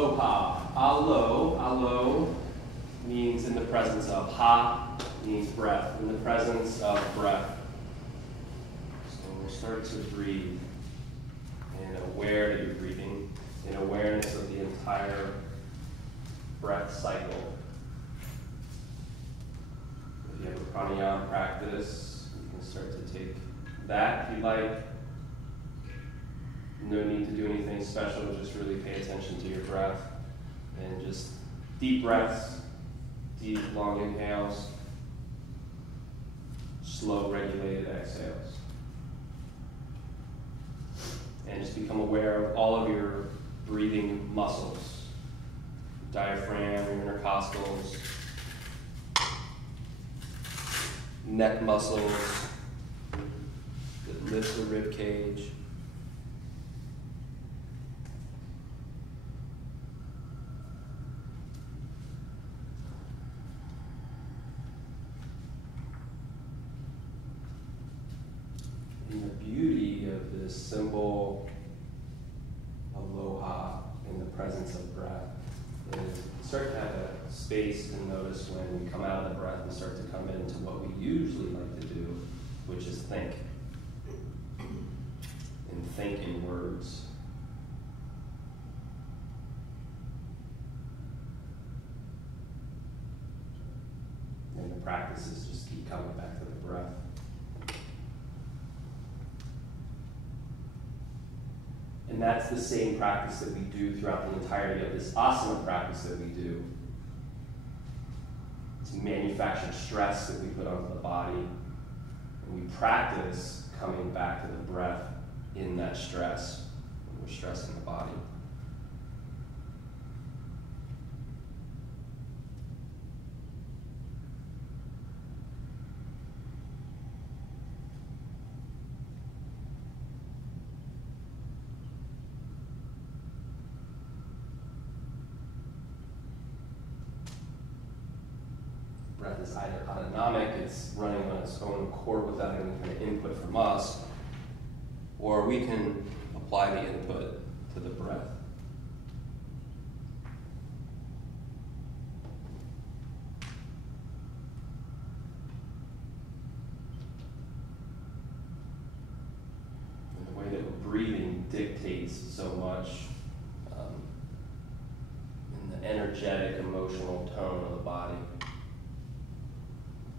Aloha. Alo means in the presence of. Ha means breath. In the presence of breath. So we'll start to breathe and aware that you're breathing, in awareness of the entire breath cycle. If you have a pranayama practice, you can start to take that if you like. No need to do anything special, just really pay attention to your breath and just deep breaths, deep long inhales, slow regulated exhales. And just become aware of all of your breathing muscles, diaphragm, your intercostals, neck muscles that lift the rib cage. And the beauty of this simple aloha in the presence of breath is start to have a space to notice when we come out of the breath and start to come into what we usually like to do, which is think. And think in words. And the practices just keep coming back to the breath. And that's the same practice that we do throughout the entirety of this asana practice that we do. It's manufactured stress that we put onto the body. And we practice coming back to the breath in that stress when we're stressing the body. Breath is either autonomic, it's running on its own accord without any kind of input from us, or we can apply the input to the breath. And the way that we're breathing dictates so much in the energetic, emotional tone of the body.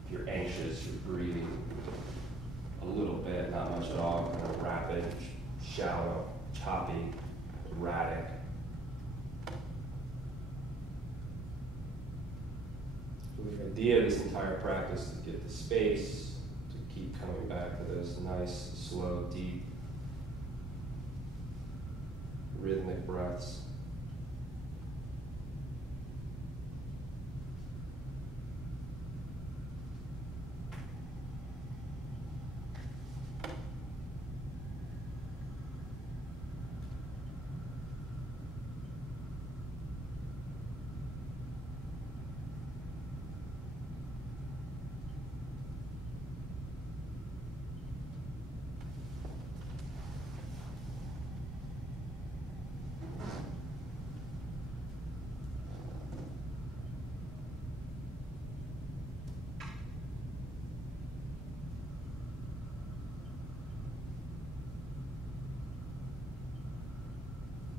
If you're anxious, you're breathing a little bit, not much at all, kind of rapid, shallow, choppy, erratic. So the idea of this entire practice is to get the space to keep coming back to this nice, slow, deep, rhythmic breaths.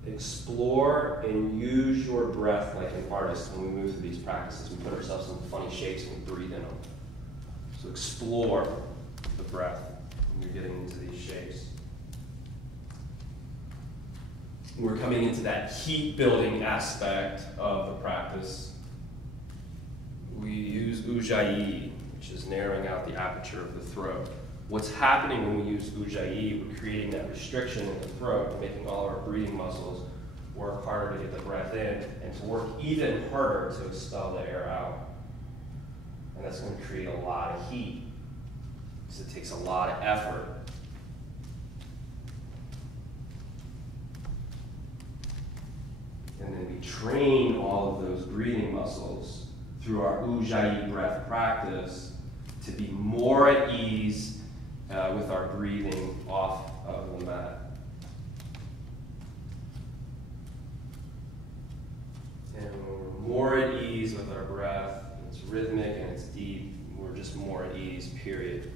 Explore and use your breath like an artist. When we move through these practices, we put ourselves in funny shapes and we breathe in them. So explore the breath when you're getting into these shapes. We're coming into that heat building aspect of the practice. We use ujjayi, which is narrowing out the aperture of the throat. What's happening when we use ujjayi, we're creating that restriction in the throat, making all our breathing muscles work harder to get the breath in, and to work even harder to expel the air out. And that's going to create a lot of heat, because it takes a lot of effort. And then we train all of those breathing muscles through our ujjayi breath practice to be more at ease with our breathing off of the mat. more at ease with our breath. It's rhythmic and it's deep. We're just more at ease, period.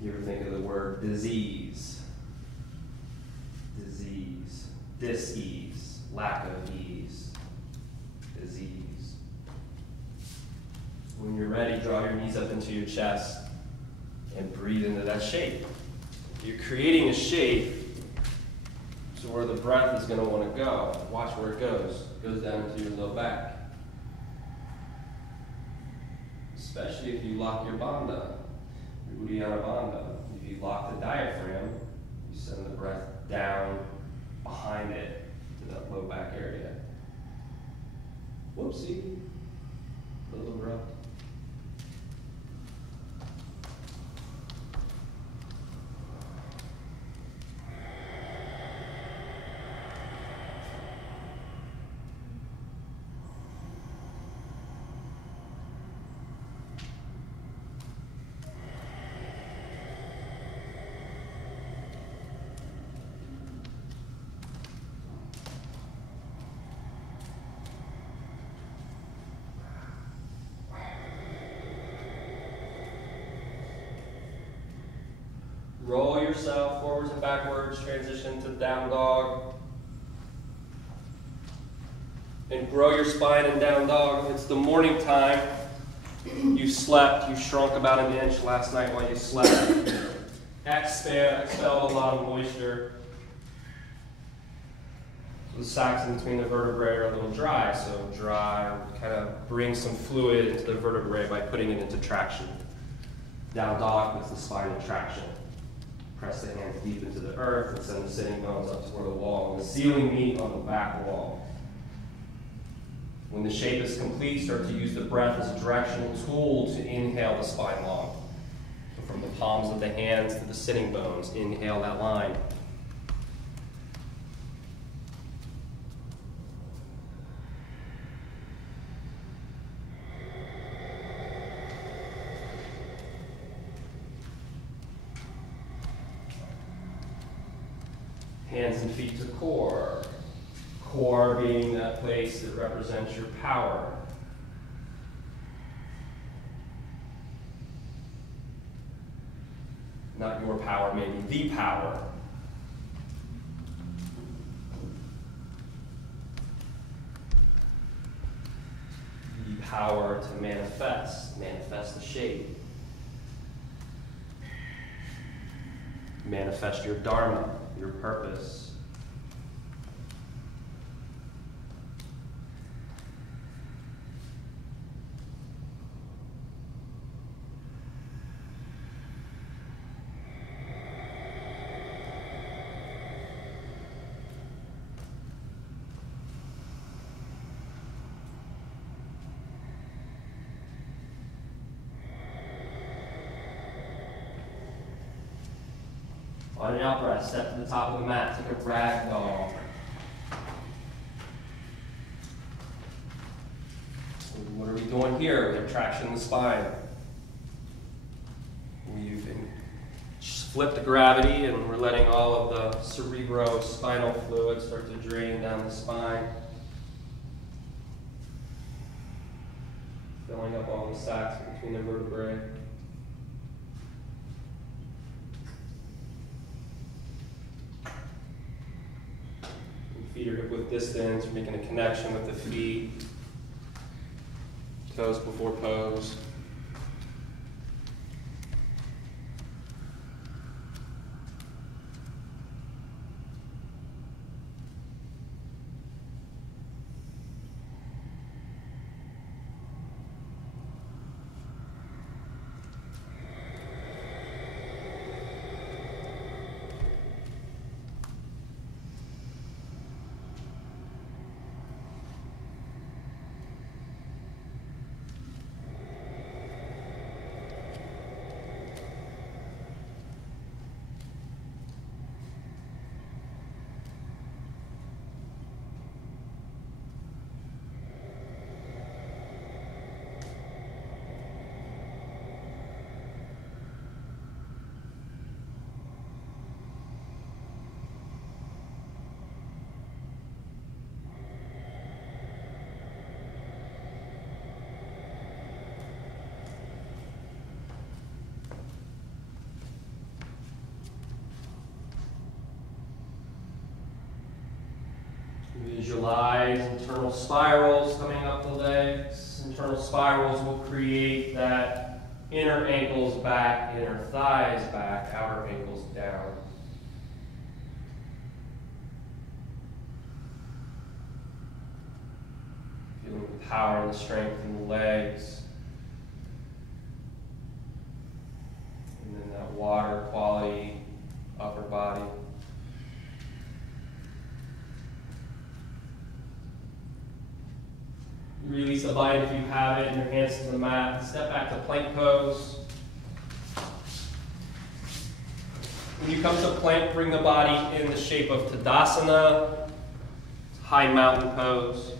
You ever think of the word disease? Disease. Dis-ease. Lack of ease. Disease. When you're ready, draw your knees up into your chest and breathe into that shape. You're creating a shape so where the breath is going to want to go. Watch where it goes. It goes down into your low back. Especially if you lock your bandha, your Uddiyana bandha. If you lock the diaphragm, you send the breath down behind it to that low back area. Whoopsie. A little abrupt. Roll yourself forwards and backwards, transition to down dog. And grow your spine in down dog. It's the morning time. You slept, you shrunk about an inch last night while you slept. Expelled a lot of moisture. The sacs in between the vertebrae are a little dry, so dry, kind of bring some fluid into the vertebrae by putting it into traction. Down dog puts the spine in traction. Press the hands deep into the earth and send the sitting bones up toward the wall. And the ceiling meet on the back wall. When the shape is complete, start to use the breath as a directional tool to inhale the spine long. So from the palms of the hands to the sitting bones, inhale that line. Hands and feet to core. Core being that place that represents your power. Not your power, maybe the power. The power to manifest the shape. Manifest your dharma, your purpose. On an out breath, step to the top of the mat, take a ragdoll. What are we doing here? We have traction in the spine. We've flipped the gravity and we're letting all of the cerebrospinal fluid start to drain down the spine. Filling up all the sacs between the vertebrae. Feet are hip width distance, we're making a connection with the feet. Toes before pose. Visualize internal spirals coming up the legs. Internal spirals will create that inner ankles back, inner thighs back, outer ankles down. Feeling the power and the strength in the legs. And then that water quality upper body. Release the body if you have it, and your hands to the mat. Step back to plank pose. When you come to plank, bring the body in the shape of Tadasana, high mountain pose.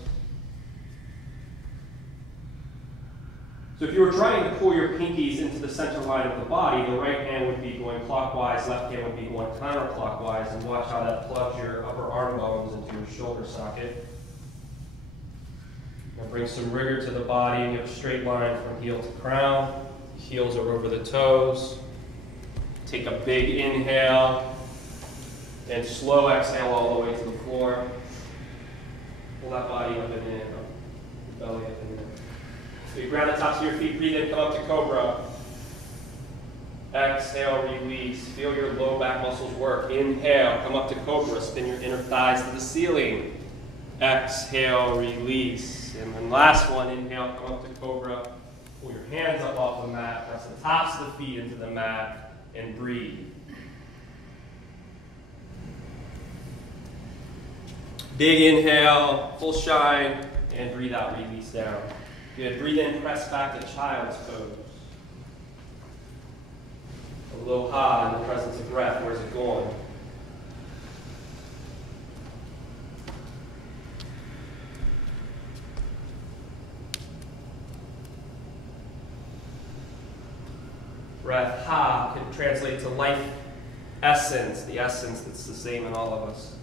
So if you were trying to pull your pinkies into the center line of the body, the right hand would be going clockwise, left hand would be going counterclockwise, and watch how that plugs your upper arm bones into your shoulder socket. Now bring some rigor to the body and get a straight line from heel to crown. Heels are over the toes. Take a big inhale and slow exhale all the way to the floor. Pull that body up and in, belly up and in. So you ground the tops of your feet, breathe in, come up to cobra. Exhale, release. Feel your low back muscles work. Inhale, come up to cobra. Spin your inner thighs to the ceiling. Exhale, release. And then last one, inhale, come up to cobra. Pull your hands up off the mat. Press the tops of the feet into the mat and breathe. Big inhale, full shine, and breathe out, release down. Good. Breathe in, press back to child's pose. Aloha in the presence of breath. Where's it going? Breath, ha, can translate to life essence, the essence that's the same in all of us.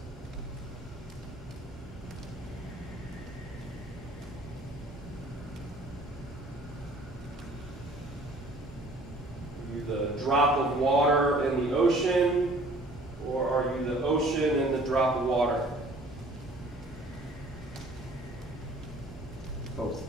Are you the drop of water in the ocean, or are you the ocean and the drop of water? Both.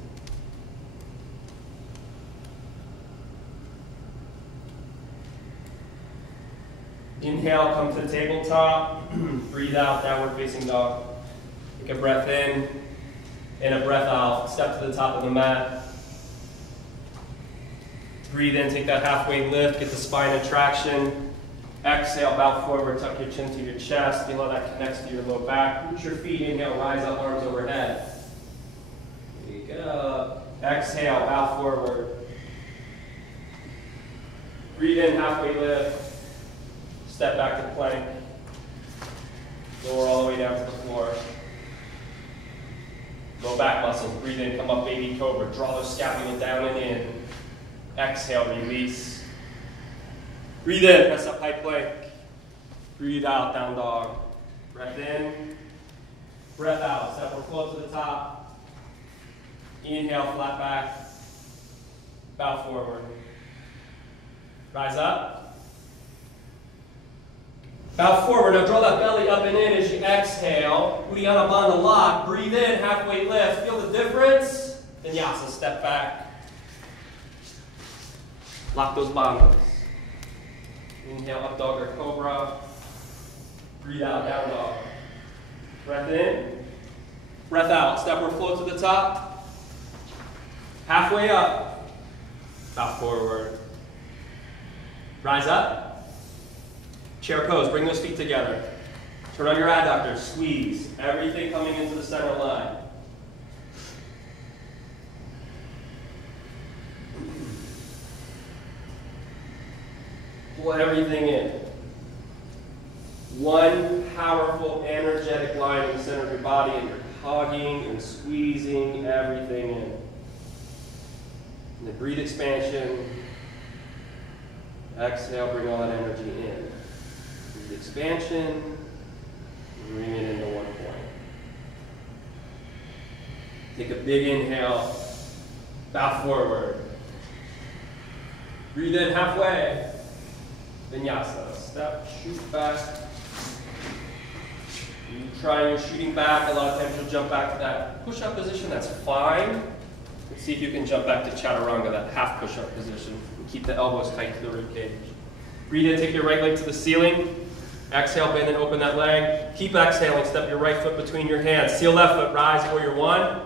Inhale, come to the tabletop. Breathe out, downward facing dog. Take a breath in and a breath out. Step to the top of the mat. Breathe in, take that halfway lift, get the spine in traction. Exhale, bow forward, tuck your chin to your chest. Feel how that connects to your low back. Root your feet, inhale, rise up, arms overhead. Wake up. Exhale, bow forward. Breathe in, halfway lift. Step back to plank. Lower all the way down to the floor. Low back muscles. Breathe in, come up, baby cobra. Draw those scapula down and in. Exhale, release. Breathe in, press up, high plank. Breathe out, down dog. Breath in, breath out. Step or float to the top. Inhale, flat back. Bow forward. Rise up. Bow forward. Now draw that belly up and in as you exhale. Uddiyana Bandha lock. Breathe in, halfway lift. Feel the difference? Vinyasa, step back. Lock those bandhas. Inhale, up dog or cobra. Breathe out, down dog. Breath in. Breath out. Step or float to the top. Halfway up. Bow forward. Rise up. Chair pose, bring those feet together. Turn on your adductors, squeeze. Everything coming into the center line. Pull everything in. One powerful, energetic line in the center of your body, and you're hugging and squeezing everything in. And then breathe expansion. Exhale, bring all that energy in. Breathe expansion. Bring it into one point. Take a big inhale. Bow forward. Breathe in halfway. Vinyasa. Step, shoot back. trying, shooting back. A lot of times you'll jump back to that push-up position. That's fine. Let's see if you can jump back to chaturanga, that half push-up position. And keep the elbows tight to the rib cage. Breathe in, take your right leg to the ceiling. Exhale, bend and open that leg. Keep exhaling, step your right foot between your hands. Seal left foot, rise, warrior one.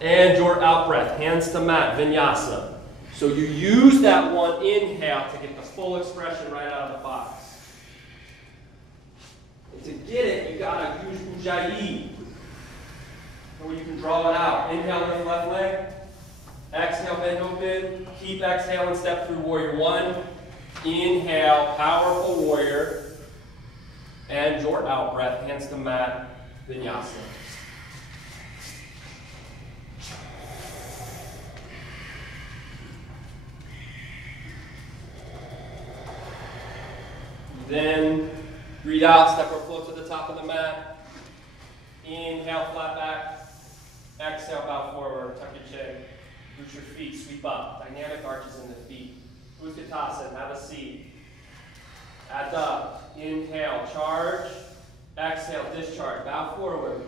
And your out breath, hands to mat, vinyasa. So you use that one inhale to get the full expression right out of the box. And to get it, you gotta use ujjayi. Where you can draw it out. Inhale, lift left leg. Exhale, bend open. Keep exhaling, step through warrior one. Inhale, powerful warrior. And your out breath, hands to mat, vinyasa. Then breathe out, step or float to the top of the mat. Inhale, flat back. Exhale, bow forward, tuck your chin. Root your feet, sweep up. Dynamic arches in the feet. Utkatasana, have a seat. Add up. Inhale, charge. Exhale, discharge. Bow forward.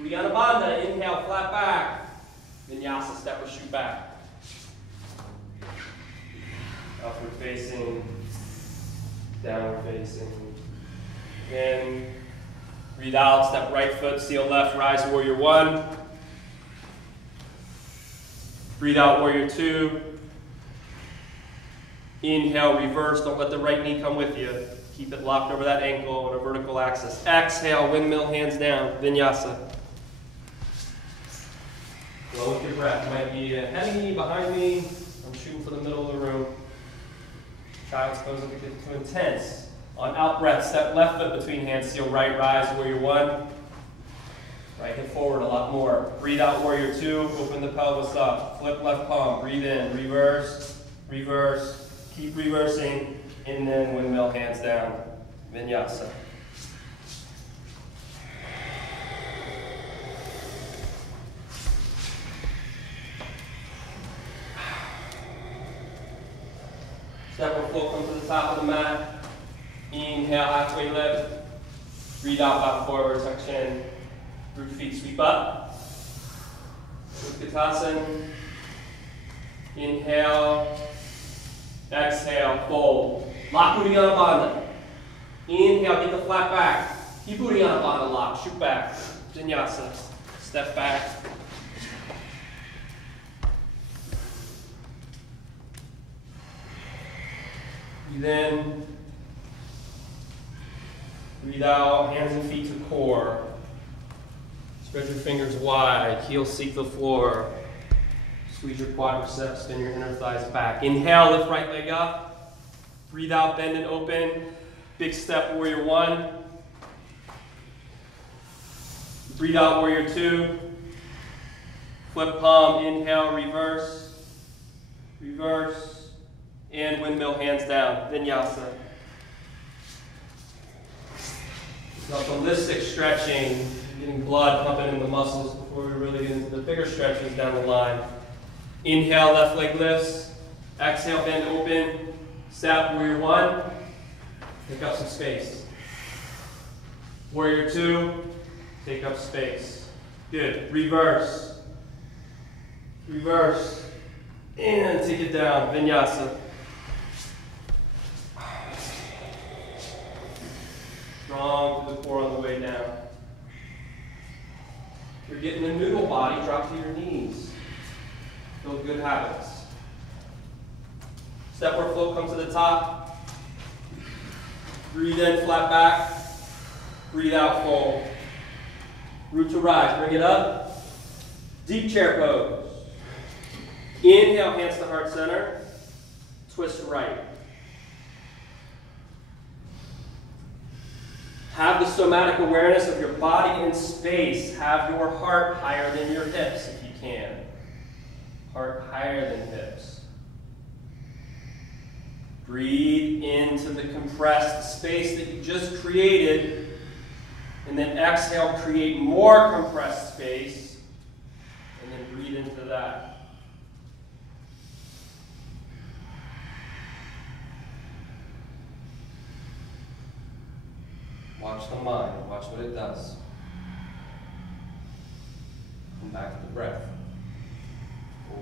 Uddiyana Bandha, inhale, flat back. Vinyasa, step or shoot back. Upward facing. Downward facing. Then breathe out, step right foot, seal left, rise, warrior one. Breathe out, warrior two. Inhale, reverse, don't let the right knee come with you. Keep it locked over that ankle on a vertical axis. Exhale, windmill, hands down, vinyasa. Flow with your breath. Might be a heavy knee behind me. I'm shooting for the middle of the room. Child's pose if it gets too intense. On out breath, step left foot between hands, seal right, rise, warrior one. Right hip forward a lot more. Breathe out, warrior two, open the pelvis up. Flip left palm, breathe in, reverse, reverse. Keep reversing, and then windmill, hands down, vinyasa. Step or float, come to the top of the mat. Inhale, halfway lift. Breathe out, bow forward, tuck chin. Root feet, sweep up. Utkatasana. Inhale. Exhale, fold. Lock Uddiyana Bandha. Inhale, get the flat back. Keep Uddiyana Bandha locked. Shoot back. Vinyasa. Step back. Breathe in. Breathe out. Hands and feet to core. Spread your fingers wide. Heels seek the floor. Squeeze your quadriceps, spin your inner thighs back. Inhale, lift right leg up. Breathe out, bend and open. Big step, warrior one. Breathe out, warrior two. Flip palm, inhale, reverse. Reverse. And windmill, hands down, vinyasa. Now, holistic stretching, getting blood pumping in the muscles before we really get into the bigger stretches down the line. Inhale, left leg lifts. Exhale, bend open. Step, warrior one. Take up some space. Warrior two. Take up space. Good. Reverse. Reverse. And take it down. Vinyasa. Strong to the core on the way down. If you're getting a noodle body, drop to your knees. Build good habits. Step or float, come to the top. Breathe in, flat back. Breathe out, fold. Root to rise, bring it up. Deep chair pose. Inhale, hands to heart center. Twist to right. Have the somatic awareness of your body in space. Have your heart higher than your hips if you can. Heart higher than hips. Breathe into the compressed space that you just created. And then exhale, create more compressed space. And then breathe into that. Watch the mind. Watch what it does. Come back to the breath.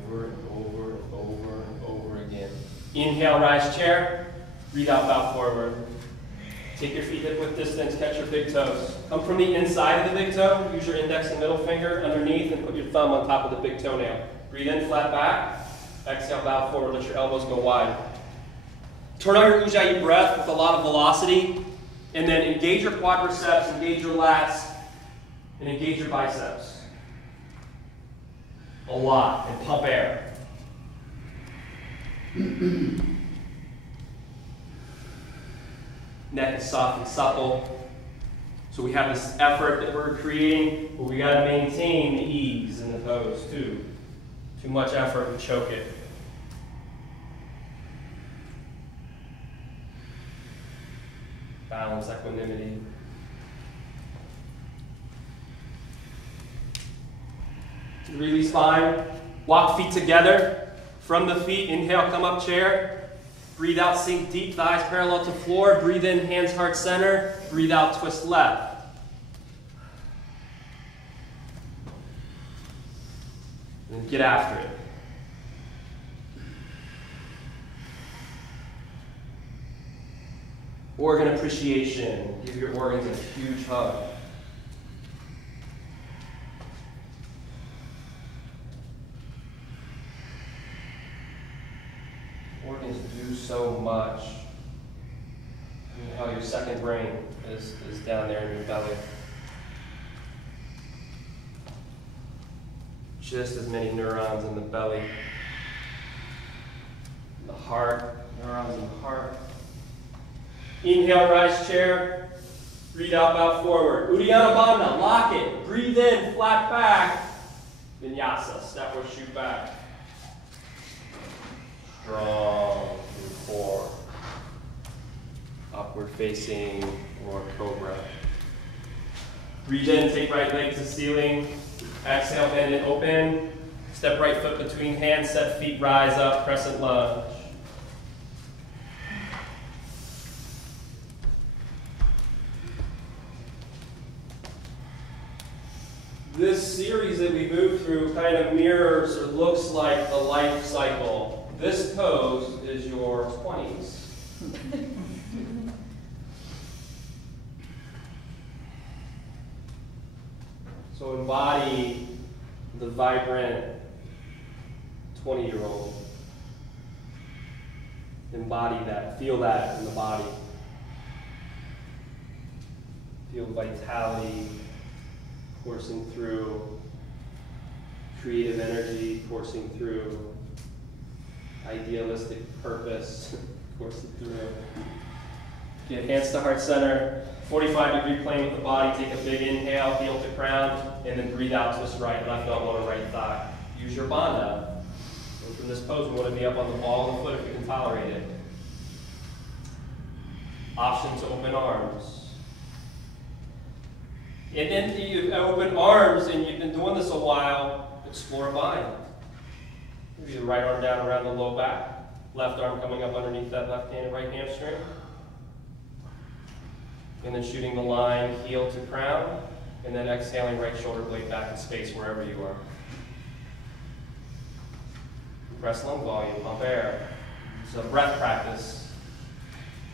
Over and over and over and over again. Inhale, rise chair. Breathe out, bow forward. Take your feet hip width distance, catch your big toes. Come from the inside of the big toe. Use your index and middle finger underneath and put your thumb on top of the big toenail. Breathe in, flat back. Exhale, bow forward. Let your elbows go wide. Turn on your Ujjayi breath with a lot of velocity. And then engage your quadriceps, engage your lats, and engage your biceps. A lot. And pump air. Neck is soft and supple. So we have this effort that we're creating, but we got to maintain the ease in the pose too. Too much effort and choke it. Balance, equanimity. Release spine. Walk feet together. From the feet, inhale, come up chair. Breathe out, sink deep, thighs parallel to floor. Breathe in, hands heart center. Breathe out, twist left. And get after it. Organ appreciation. Give your organs a huge hug. Organs do so much. You know how your second brain is down there in your belly. Just as many neurons in the belly. The heart, neurons in the heart. Inhale, rise chair. Breathe out, bow forward. Uddiyana Bandha, lock it. Breathe in, flat back. Vinyasa, step or shoot back. Strong through core. Upward facing or cobra. Breathe in, take right leg to ceiling. Exhale, bend and open. Step right foot between hands, set feet, rise up, crescent lunge. This series that we move through kind of mirrors or looks like the life cycle. This pose is your 20s. So embody the vibrant 20-year-old. Embody that, feel that in the body. Feel vitality coursing through, creative energy coursing through, idealistic purpose coursing through. Get hands to heart center, 45-degree plane with the body. Take a big inhale, heel to crown, and then breathe out, twist right, left elbow to right thigh. Use your bandha. And from this pose, we want to be up on the ball of the foot if we can tolerate it. Option to open arms. And then you open arms, and you've been doing this a while, explore a bind. Maybe the right arm down around the low back, left arm coming up underneath that left hand and right hamstring. And then shooting the line, heel to crown, and then exhaling right shoulder blade back in space wherever you are. Press lung volume, pump air. It's a breath practice.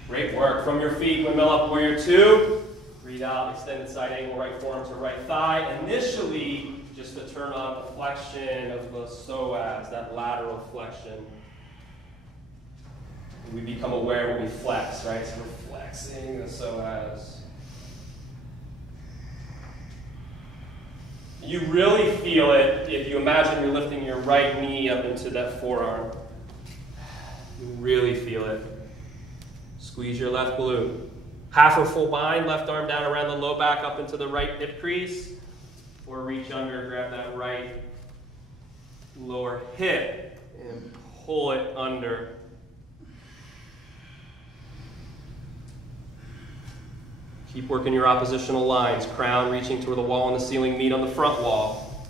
Great work. From your feet, windmill up, warrior two. Breathe out, extended side angle, right forearm to right thigh. Initially, just to turn on the flexion of the psoas, that lateral flexion. We become aware when we flex, right? So we're flexing the psoas. You really feel it if you imagine you're lifting your right knee up into that forearm. You really feel it. Squeeze your left glute. Half or full bind, left arm down around the low back up into the right hip crease. Or reach under, grab that right lower hip and pull it under. Keep working your oppositional lines. Crown reaching toward the wall and the ceiling meet on the front wall.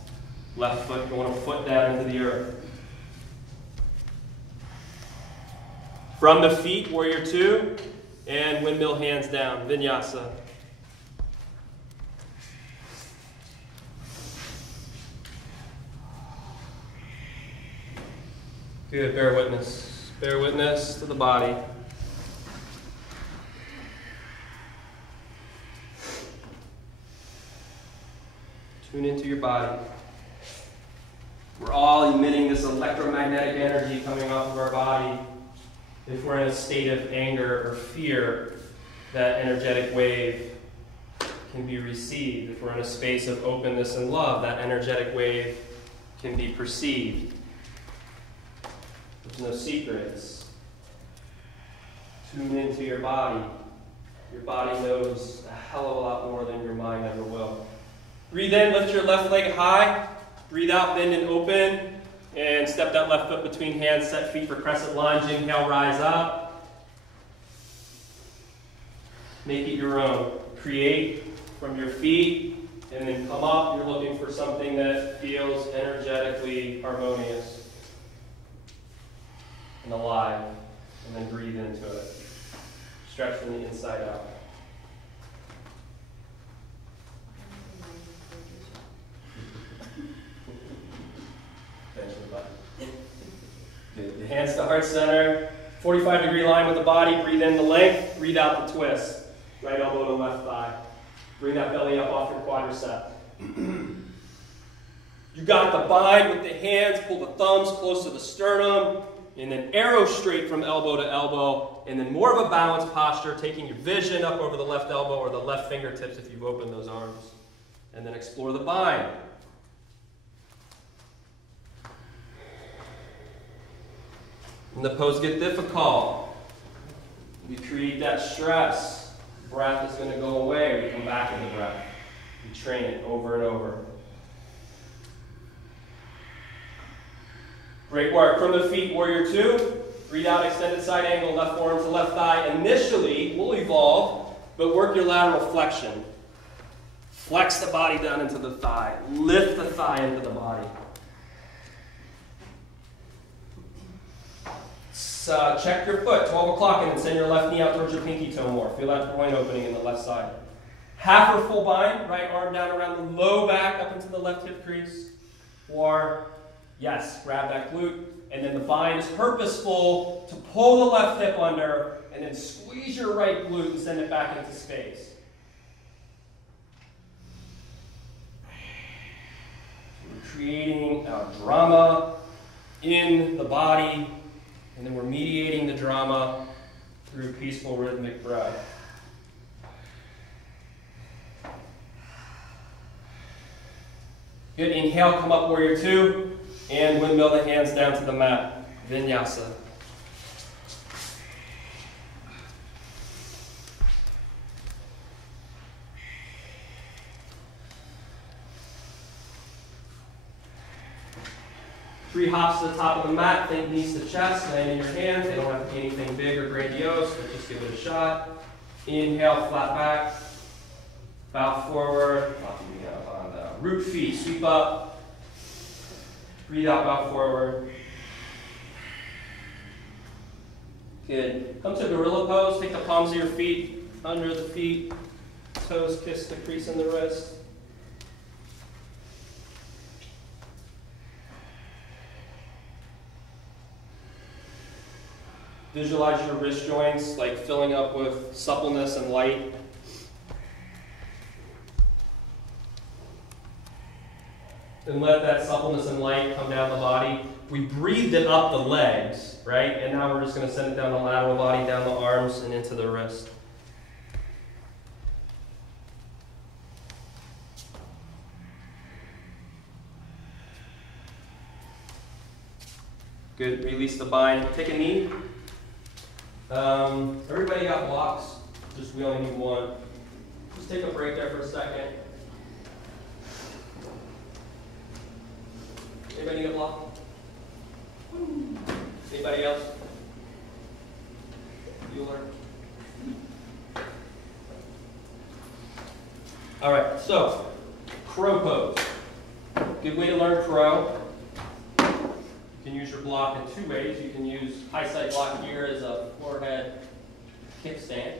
Left foot going a foot down into the earth. From the feet, warrior two. And windmill hands down, vinyasa. Good, bear witness. Bear witness to the body. Tune into your body. We're all emitting this electromagnetic energy coming off of our body. If we're in a state of anger or fear, that energetic wave can be received. If we're in a space of openness and love, that energetic wave can be perceived. There's no secrets. Tune into your body. Your body knows a hell of a lot more than your mind ever will. Breathe in, lift your left leg high. Breathe out, bend and open. And step that left foot between hands, set feet for crescent lunge. Inhale, rise up. Make it your own. Create from your feet, and then come up. You're looking for something that feels energetically harmonious and alive. And then breathe into it. Stretch from the inside out. Good. The hands to heart center. 45-degree line with the body. Breathe in the length. Breathe out the twist. Right elbow to left thigh. Bring that belly up off your quadricep. You got the bind with the hands. Pull the thumbs close to the sternum. And then arrow straight from elbow to elbow. And then more of a balanced posture, taking your vision up over the left elbow or the left fingertips if you've opened those arms. And then explore the bind. When the pose get difficult, we create that stress. Breath is going to go away. We come back into breath. We train it over and over. Great work. From the feet, warrior two. Breathe out, extended side angle, left forearm to left thigh. Initially, we'll evolve, but work your lateral flexion. Flex the body down into the thigh. Lift the thigh into the body. Check your foot, 12 o'clock, and then send your left knee out towards your pinky toe more. Feel that groin opening in the left side. Half or full bind, right arm down around the low back up into the left hip crease. Or, yes, grab that glute. And then the bind is purposeful to pull the left hip under and then squeeze your right glute and send it back into space. We're creating a drama in the body. And then we're mediating the drama through peaceful rhythmic breath. Good. Inhale, come up, warrior two, and windmill the hands down to the mat. Vinyasa. Three hops to the top of the mat, think knees to chest, land in your hands. They don't have to be anything big or grandiose, but just give it a shot. Inhale, flat back. Bow forward. On the root feet, sweep up. Breathe out, bow forward. Good. Come to gorilla pose. Take the palms of your feet under the feet. Toes kiss the crease in the wrist. Visualize your wrist joints like filling up with suppleness and light. And let that suppleness and light come down the body. We breathed it up the legs, right? And now we're just going to send it down the lateral body, down the arms, and into the wrist. Good. Release the bind. Take a knee. Everybody got blocks, just we only need one. Just take a break there for a second. Anybody get a block? Anybody else? Bueller? All right, so crow pose. Good way to learn crow. You can use your block in two ways. You can use high side block here as a forehead kickstand.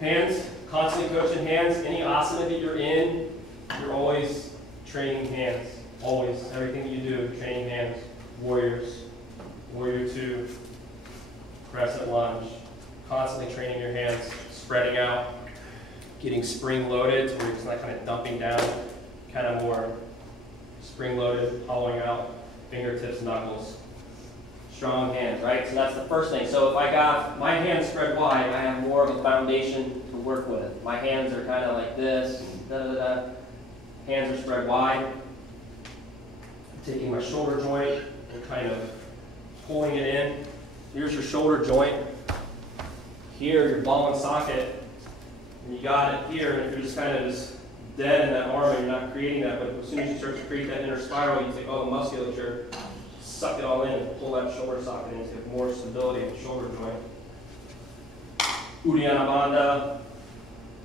Hands, constantly coaching hands. Any asana that you're in, you're always training hands. Always. Everything that you do, training hands. warriors, warrior two, crescent lunge. Constantly training your hands, spreading out, getting spring loaded, so where you're just not kind of dumping down, kind of more spring loaded, hollowing out, fingertips, knuckles. Strong hands, right? So that's the first thing. So if I got my hands spread wide, I have more of a foundation to work with. My hands are kind of like this, da, da, da. Hands are spread wide. I'm taking my shoulder joint and kind of pulling it in. Here's your shoulder joint. Here, your ball and socket, and you got it here, and if you're just kind of just dead in that arm and you're not creating that, but as soon as you start to create that inner spiral, you take all the musculature, suck it all in, and pull that shoulder socket in to get more stability in the shoulder joint. Uddiyana Bandha,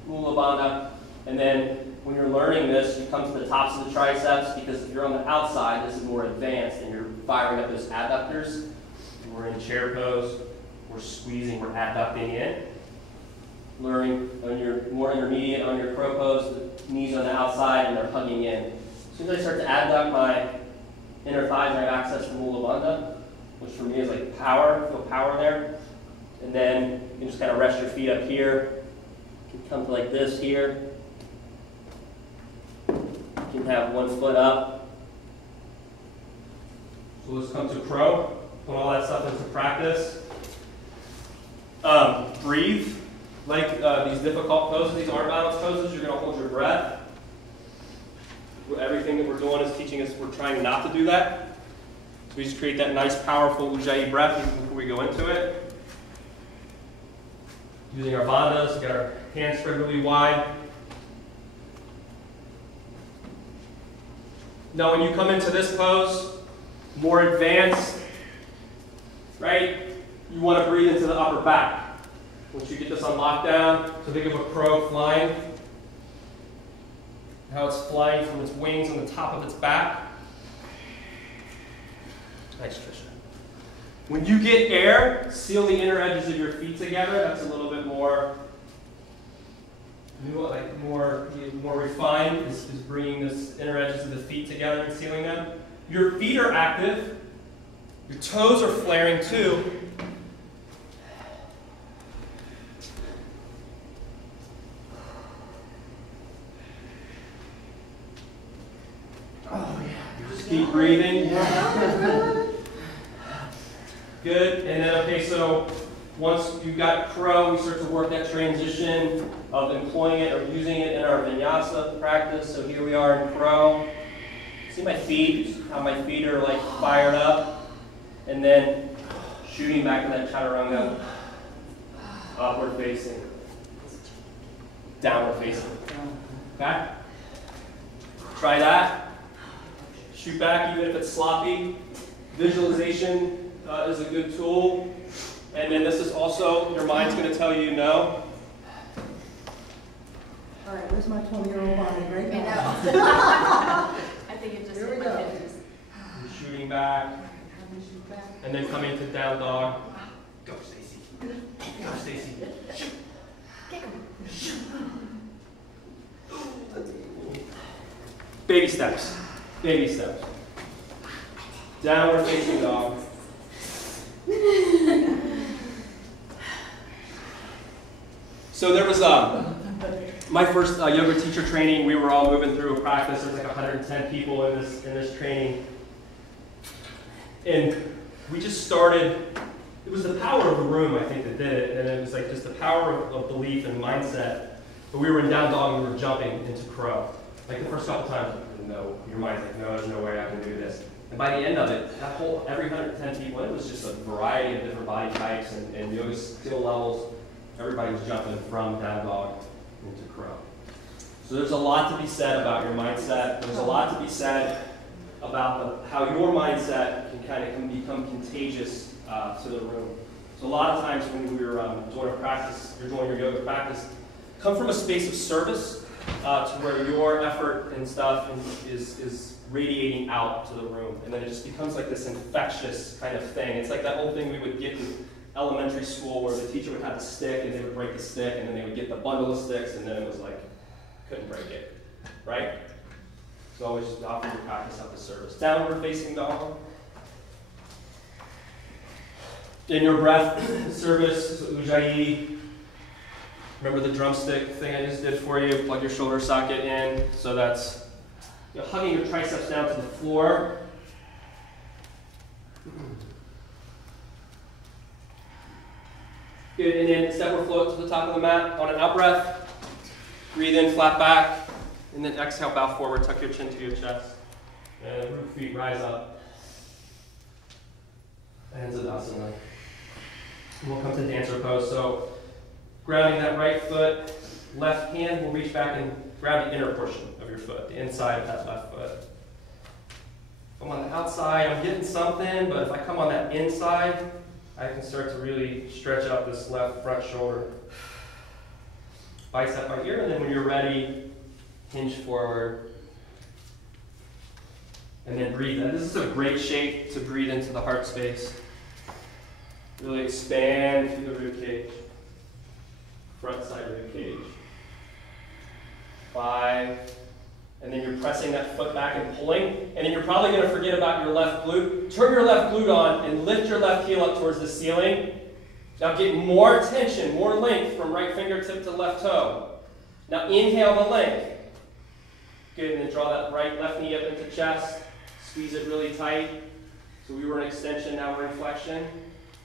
Mula Bandha, and then when you're learning this, you come to the tops of the triceps, because if you're on the outside, this is more advanced, and you're firing up those adductors. We're in chair pose. We're squeezing, we're adducting in. Learning on your more intermediate, on your crow pose, the knees on the outside and they're hugging in. As soon as I start to adduct my inner thighs, I have access to Mula Bandha, which for me is like power, feel power there. And then you can just kind of rest your feet up here. You can come to like this here. You can have one foot up. So let's come to crow, put all that stuff into practice. Breathe, like these difficult poses, these arm balance poses, you're going to hold your breath. Everything that we're doing is teaching us we're trying not to do that. So we just create that nice, powerful Ujjayi breath before we go into it. Using our bandhas, get our hands spread really wide. Now when you come into this pose, more advanced, right? You want to breathe into the upper back. Once you get this on lockdown, so think of a crow flying. How it's flying from its wings on the top of its back. Nice, Trisha. When you get air, seal the inner edges of your feet together. That's a little bit more new, like more refined, is bringing this inner edges of the feet together and sealing them. Your feet are active. Your toes are flaring too. Oh, yeah. Just keep breathing. Good. And then, okay, so once you've got crow, we start to work that transition of employing it or using it in our vinyasa practice. So here we are in crow. See my feet, how my feet are like fired up. And then shooting back to that chaturanga. Upward facing. Downward facing. Okay? Try that. Shoot back even if it's sloppy. Visualization is a good tool. And then this is also, your mind's going to tell you no. All right, where's my 20-year-old body right now? I think it just Here we go. Shooting back. And then coming to down dog. Go, Stacy. Go, Stacy. Baby steps. Baby steps. Downward facing dog. So there was my first yoga teacher training. We were all moving through a practice. There was like 110 people in this training, and we just started. It was the power of the room, I think, that did it, and it was like just the power of belief and mindset. But we were in down dog and we were jumping into crow. Like the first couple times, no, your mind's like, no, there's no way I can do this. And by the end of it, that whole every 110 people, it was just a variety of different body types and yoga skill levels. Everybody was jumping from down dog into crow. So there's a lot to be said about your mindset. There's a lot to be said about how your mindset can kind of become contagious to the room. So a lot of times when we're doing a practice, you're doing your yoga practice, come from a space of service to where your effort and stuff is radiating out to the room. And then it just becomes like this infectious kind of thing. It's like that old thing we would get in elementary school where the teacher would have a stick and they would break the stick and then they would get the bundle of sticks and then it was like, couldn't break it, right? So always just offer your practice up to service. Downward facing dog. In your breath service, so ujjayi. Remember the drumstick thing I just did for you? Plug your shoulder socket in. So that's hugging your triceps down to the floor. Good, and then step or float to the top of the mat on an out breath. Breathe in, flat back, and then exhale, bow forward, tuck your chin to your chest. And root feet rise up. Hands of asana. We'll come to dancer pose. So grounding that right foot, left hand will reach back and grab the inner portion of your foot, the inside of that left foot. If I'm on the outside, I'm getting something, but if I come on that inside, I can start to really stretch out this left front shoulder. Bicep right here, and then when you're ready, hinge forward. And then breathe. This is a great shape to breathe into the heart space. Really expand through the rib cage. Front side rib cage. 5. And then you're pressing that foot back and pulling. And then you're probably going to forget about your left glute. Turn your left glute on and lift your left heel up towards the ceiling. Now get more tension, more length from right fingertip to left toe. Now inhale the length. Good, and then draw that right left knee up into chest. Squeeze it really tight. So we were in extension, now we're in flexion.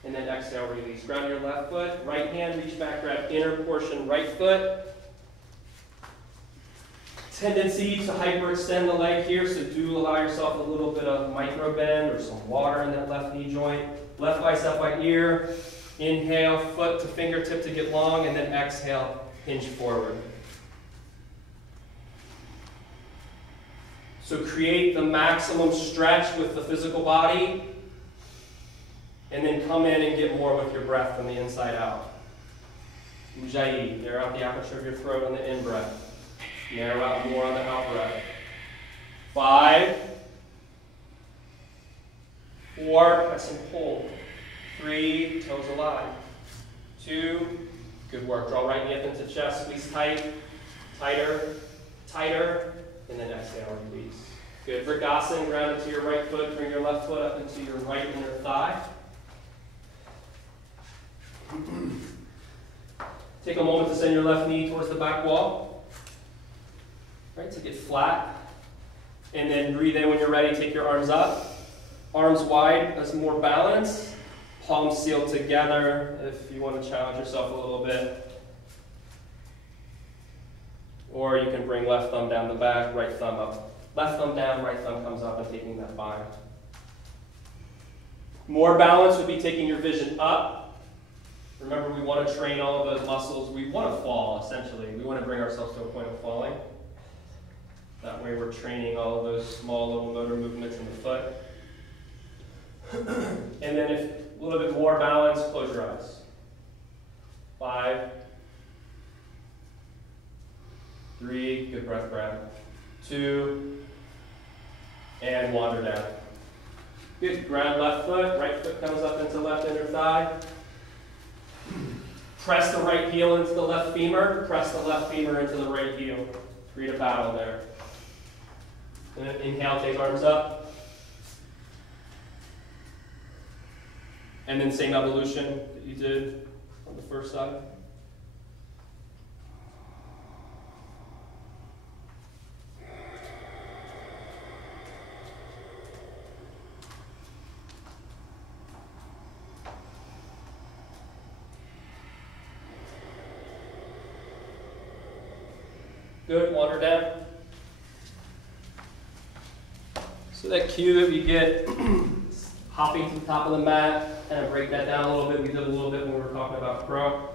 And then exhale, release. Ground your left foot. Right hand, reach back, grab inner portion, right foot. Tendency to hyperextend the leg here, so do allow yourself a little bit of micro bend or some water in that left knee joint. Left bicep right ear. Inhale, foot to fingertip to get long, and then exhale, hinge forward. So create the maximum stretch with the physical body, and then come in and get more with your breath from the inside out. Ujjayi, narrow out the aperture of your throat on the in-breath. Narrow out more on the out-breath. 5, 4, press and pull. 3, toes alive. 2, good work. Draw right knee up into chest, squeeze tight, tighter, tighter, and then exhale, release. Good. Vrikasana, ground into your right foot, bring your left foot up into your right inner thigh. Take a moment to send your left knee towards the back wall. Right, to get flat. And then breathe in when you're ready, take your arms up. Arms wide as more balance. Palms sealed together if you want to challenge yourself a little bit. Or you can bring left thumb down the back, right thumb up. Left thumb down, right thumb comes up and taking that bind. More balance would be taking your vision up. Remember, we want to train all of those muscles. We want to fall, essentially. We want to bring ourselves to a point of falling. That way we're training all of those small little motor movements in the foot. And then if a little bit more balance, close your eyes. 5, 3, good breath grab. 2, and wander down. Good, ground left foot, right foot comes up into left inner thigh. Press the right heel into the left femur, press the left femur into the right heel. Create a battle there. And then inhale, take arms up. And then same evolution that you did on the first side. Good, water down. So that cue that we get, hopping to the top of the mat, kind of break that down a little bit. We did a little bit when we were talking about crow.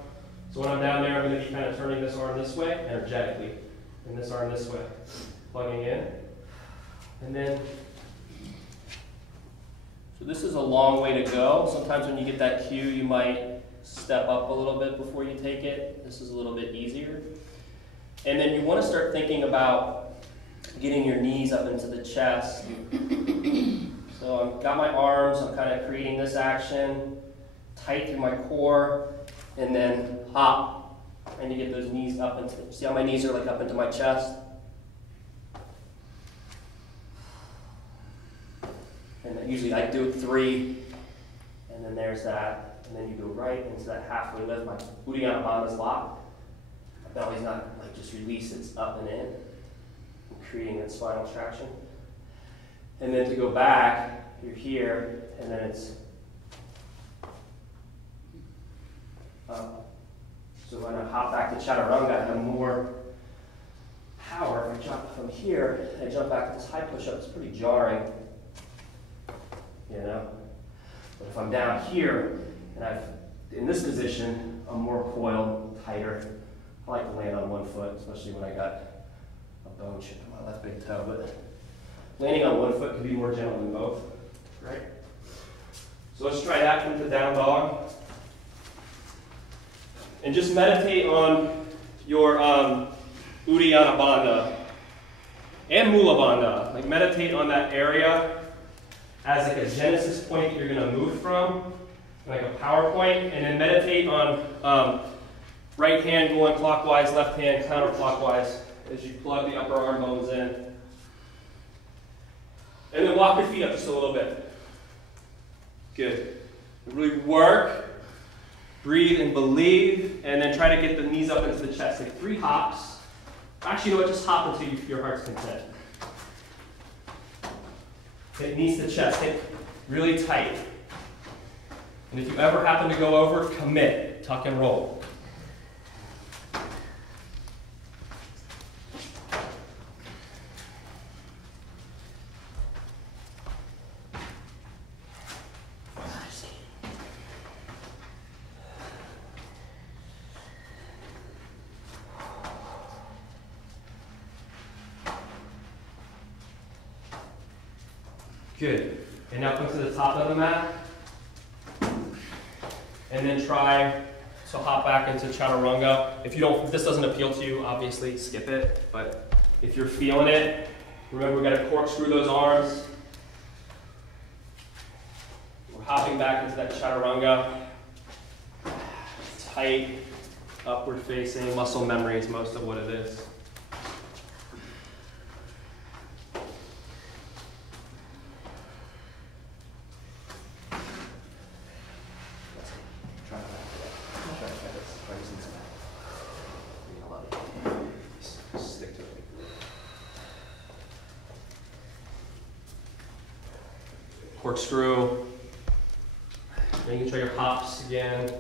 So when I'm down there, I'm going to be kind of turning this arm this way, energetically, and this arm this way. Plugging in. And then, so this is a long way to go. Sometimes when you get that cue, you might step up a little bit before you take it. This is a little bit easier. And then you want to start thinking about getting your knees up into the chest. So I've got my arms, I'm kind of creating this action, tight through my core, and then hop, and you get those knees up into, see how my knees are like up into my chest? And then usually I do 3, and then there's that. and then you go right into that halfway lift. My Uddiyana Bandha is locked. My belly's not like just release, it's up and in. I'm creating that spinal traction. And then to go back, you're here, and then it's up. So when I hop back to Chaturanga, I have more power. If I jump from here, I jump back to this high push-up, it's pretty jarring, you know? But if I'm down here, and in this position, I'm more coiled, tighter. I like to land on one foot, especially when I got a bone chip in my left big toe, but landing on one foot can be more gentle than both, right? So let's try that with the down dog. And just meditate on your Uddiyana Bandha and Mula Bandha. Like meditate on that area as like a genesis point that you're going to move from, like a power point, and then meditate on right hand going clockwise, left hand counterclockwise as you plug the upper arm bones in. And then walk your feet up just a little bit. Good. Really work. Breathe and believe, and then try to get the knees up into the chest. Like 3 hops. Actually, you know what? Just hop until your heart's content. Hit knees to chest. Hit really tight. And if you ever happen to go over, commit. Tuck and roll. Good. And now come to the top of the mat. And then try to hop back into Chaturanga. If this doesn't appeal to you, obviously skip it. But if you're feeling it, remember we've got to corkscrew those arms. We're hopping back into that Chaturanga. Tight, upward facing, muscle memory is most of what it is. Corkscrew. Then you can try your hops again.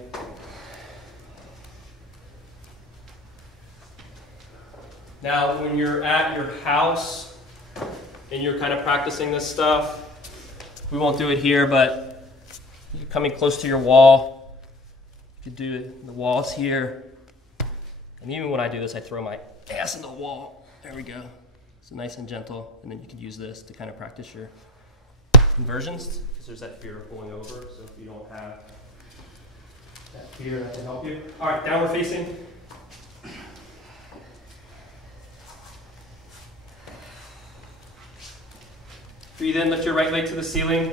Now, when you're at your house and you're kind of practicing this stuff, we won't do it here, but you're coming close to your wall. You could do the walls here. And even when I do this, I throw my ass in the wall. There we go. So nice and gentle. And then you can use this to kind of practice your inversions, because there's that fear of pulling over. So if you don't have that fear, that can help you. All right, downward facing. Breathe in, lift your right leg to the ceiling.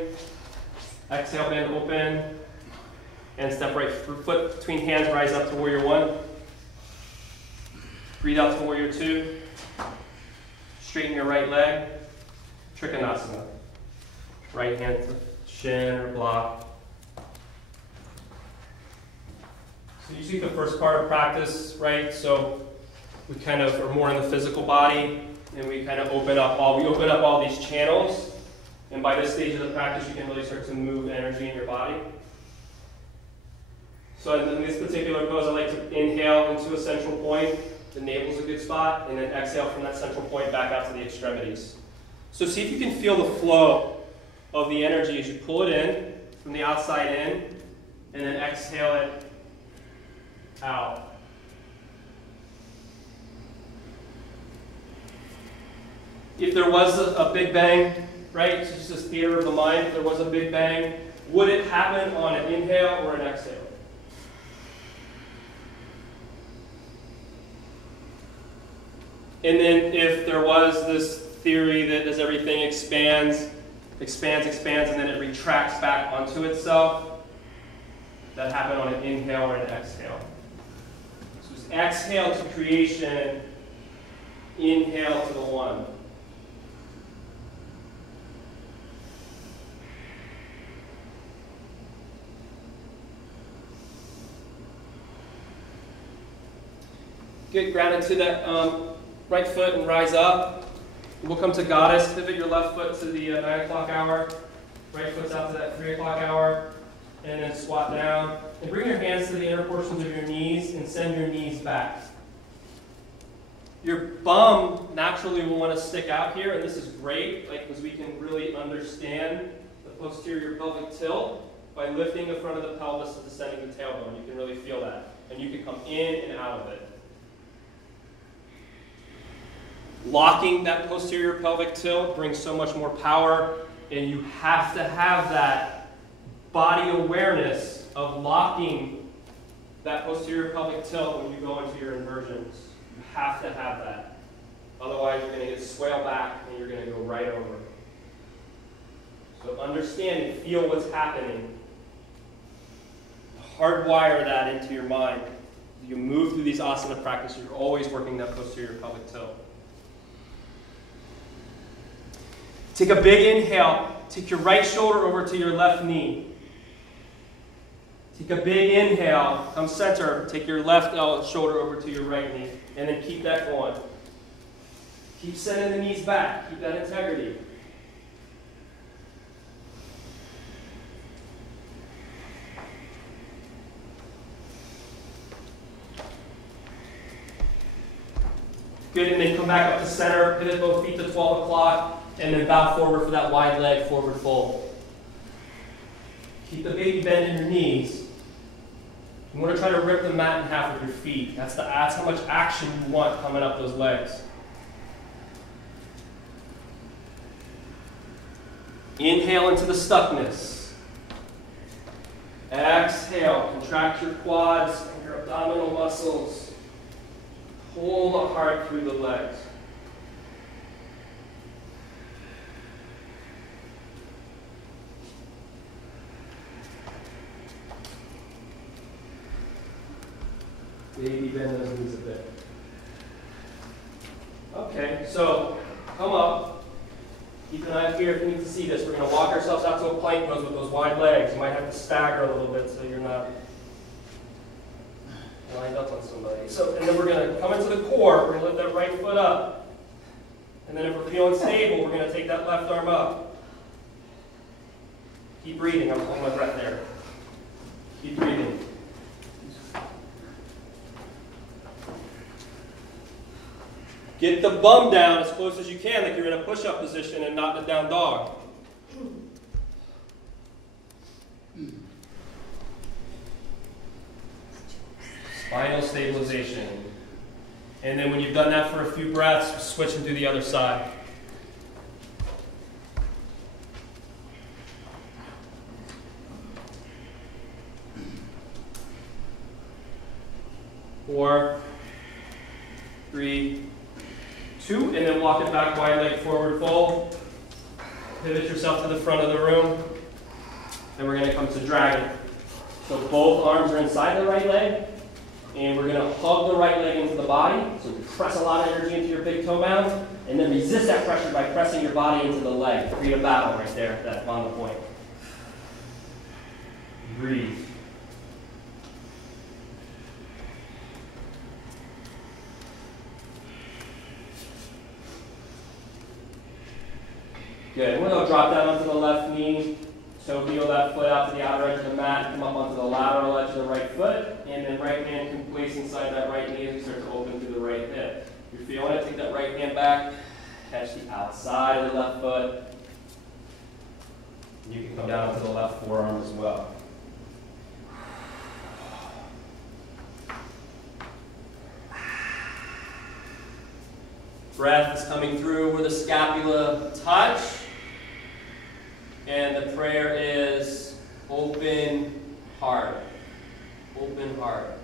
Exhale, bend open. And step right foot between hands, rise up to warrior 1. Breathe out to warrior 2. Straighten your right leg. Trikonasana. Right hand to shin or block. So usually the first part of practice, right? So we kind of are more in the physical body, and we kind of open up all these channels. And by this stage of the practice, you can really start to move energy in your body. So in this particular pose, I like to inhale into a central point. The navel's a good spot, and then exhale from that central point back out to the extremities. So see if you can feel the flow of the energy as you pull it in from the outside in, and then exhale it out. If there was a big bang, right, it's just this theater of the mind, if there was a big bang, would it happen on an inhale or an exhale? And then if there was this theory that as everything expands, and then it retracts back onto itself, that happened on an inhale or an exhale. So it's exhale to creation, inhale to the one. Get grounded to that right foot and rise up. We'll come to Goddess. Pivot your left foot to the 9 o'clock hour. Right foot's out to that 3 o'clock hour. And then squat down. And bring your hands to the inner portions of your knees and send your knees back. Your bum naturally will want to stick out here, and this is great, because we can really understand the posterior pelvic tilt by lifting the front of the pelvis and descending the tailbone. You can really feel that. And you can come in and out of it. Locking that posterior pelvic tilt brings so much more power, and you have to have that body awareness of locking that posterior pelvic tilt when you go into your inversions. You have to have that. Otherwise, you're going to get swale back and you're going to go right over. So understand and feel what's happening. Hardwire that into your mind. You move through these asana practices, you're always working that posterior pelvic tilt. Take a big inhale. Take your right shoulder over to your left knee. Take a big inhale. Come center. Take your left shoulder over to your right knee. And then keep that going. Keep sending the knees back. Keep that integrity. Good, and then come back up to center. Pivot both feet to 12 o'clock. And then bow forward for that wide leg forward fold. Keep the baby bend in your knees. You want to try to rip the mat in half with your feet. That's how much action you want coming up those legs. Inhale into the stuckness. Exhale, contract your quads and your abdominal muscles. Pull the heart through the legs. Baby bend those knees a bit. Okay, so come up. Keep an eye up here if you need to see this. We're going to walk ourselves out to a plank pose with those wide legs. You might have to stagger a little bit so you're not lined up on somebody. So, and then we're going to come into the core. We're going to lift that right foot up. And then if we're feeling stable, we're going to take that left arm up. Keep breathing. I'm holding my breath there. Keep breathing. Get the bum down as close as you can, like you're in a push-up position and not the down dog. Spinal stabilization. And then when you've done that for a few breaths, switch into the other side. Four, three, two, and then walk it back, wide leg forward fold. Pivot yourself to the front of the room. And we're going to come to dragon. So both arms are inside the right leg. And we're going to hug the right leg into the body. So press a lot of energy into your big toe mounds. And then resist that pressure by pressing your body into the leg. Create a battle right there at that on the point. Breathe. Good. We're going to drop down onto the left knee. So heel that foot out to the outer edge of the mat. Come up onto the lateral edge of the right foot. And then right hand can place inside that right knee as you start to open through the right hip. If you're feeling it, take that right hand back. Catch the outside of the left foot. You can come down onto the left forearm as well. Breath is coming through where the scapula touch. And the prayer is open heart. Open heart.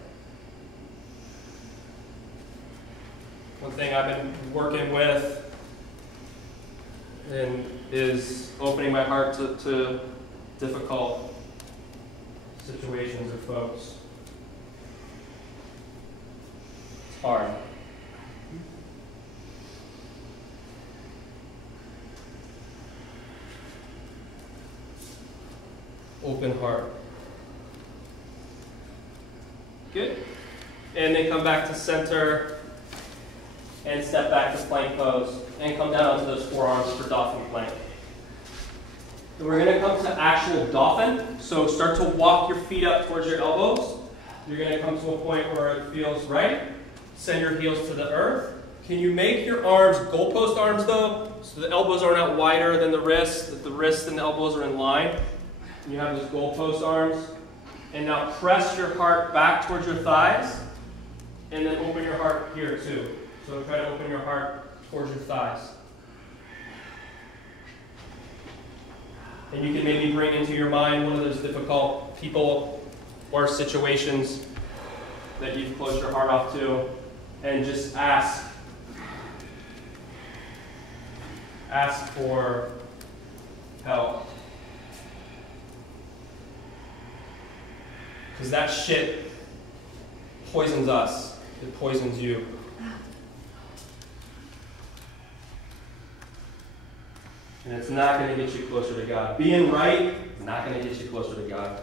One thing I've been working with and is opening my heart to difficult situations or folks. It's hard. Open heart. Good. and then come back to center, and step back to plank pose, and come down onto those forearms for dolphin plank. And we're going to come to actual dolphin, so start to walk your feet up towards your elbows. You're going to come to a point where it feels right. Send your heels to the earth. Can you make your arms goalpost arms though? So the elbows are not wider than the wrists, that the wrists and the elbows are in line. And you have those goalpost arms. And now press your heart back towards your thighs. And then open your heart here too. So try to open your heart towards your thighs. And you can maybe bring into your mind one of those difficult people or situations that you've closed your heart off to. And just ask for help. Because that shit poisons us. It poisons you. And it's not going to get you closer to God. Being right is not going to get you closer to God.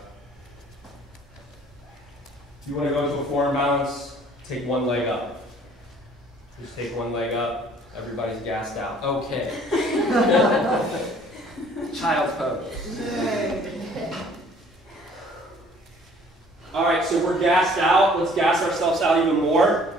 If you want to go into a forearm balance, take one leg up. Just take one leg up. Everybody's gassed out. Okay. Child's pose. All right, so we're gassed out. Let's gas ourselves out even more.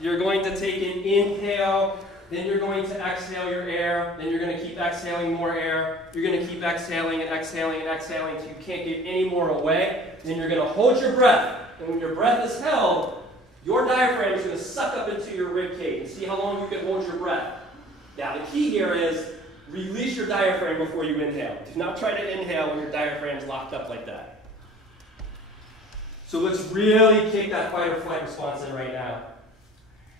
You're going to take an inhale. Then you're going to exhale your air. Then you're going to keep exhaling more air. You're going to keep exhaling and exhaling and exhaling until you can't get any more away. Then you're going to hold your breath. And when your breath is held, your diaphragm is going to suck up into your rib cage. And see how long you can hold your breath. Now the key here is release your diaphragm before you inhale. Do not try to inhale when your diaphragm is locked up like that. So let's really kick that fight or flight response in right now.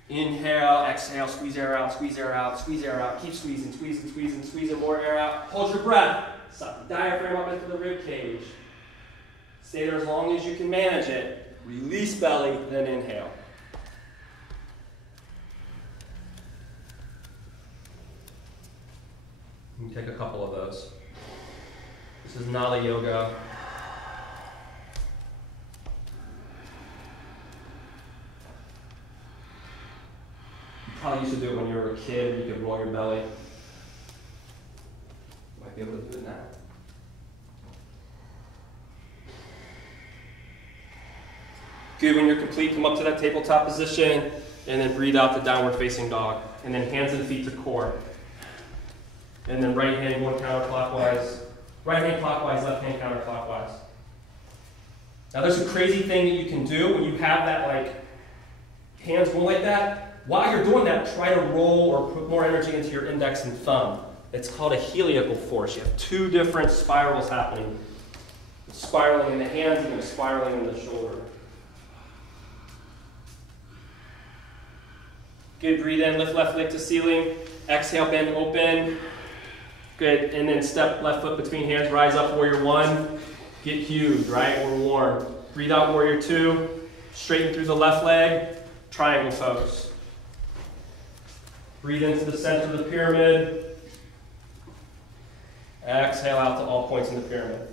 Inhale, exhale, squeeze air out, squeeze air out, squeeze air out. Keep squeezing, squeezing, squeezing, squeezing more air out. Hold your breath. Suck the diaphragm up into the rib cage. Stay there as long as you can manage it. Release belly, then inhale. You can take a couple of those. This is Nala Yoga. Probably used to do it when you were a kid. You could roll your belly. Might be able to do it now. Good. When you're complete, come up to that tabletop position, and then breathe out the downward facing dog. And then hands and feet to core. And then right hand going counterclockwise. Right hand clockwise, left hand counterclockwise. Now there's a crazy thing that you can do when you have that hands going like that. While you're doing that, try to roll or put more energy into your index and thumb. It's called a heliacal force. You have two different spirals happening. It's spiraling in the hands and it's spiraling in the shoulder. Good, breathe in, lift left leg to ceiling. Exhale, bend open. Good, and then step left foot between hands, rise up, warrior one. Get huge, right, or warm. Breathe out, warrior two. Straighten through the left leg, triangle pose. Breathe into the center of the pyramid. Exhale out to all points in the pyramid.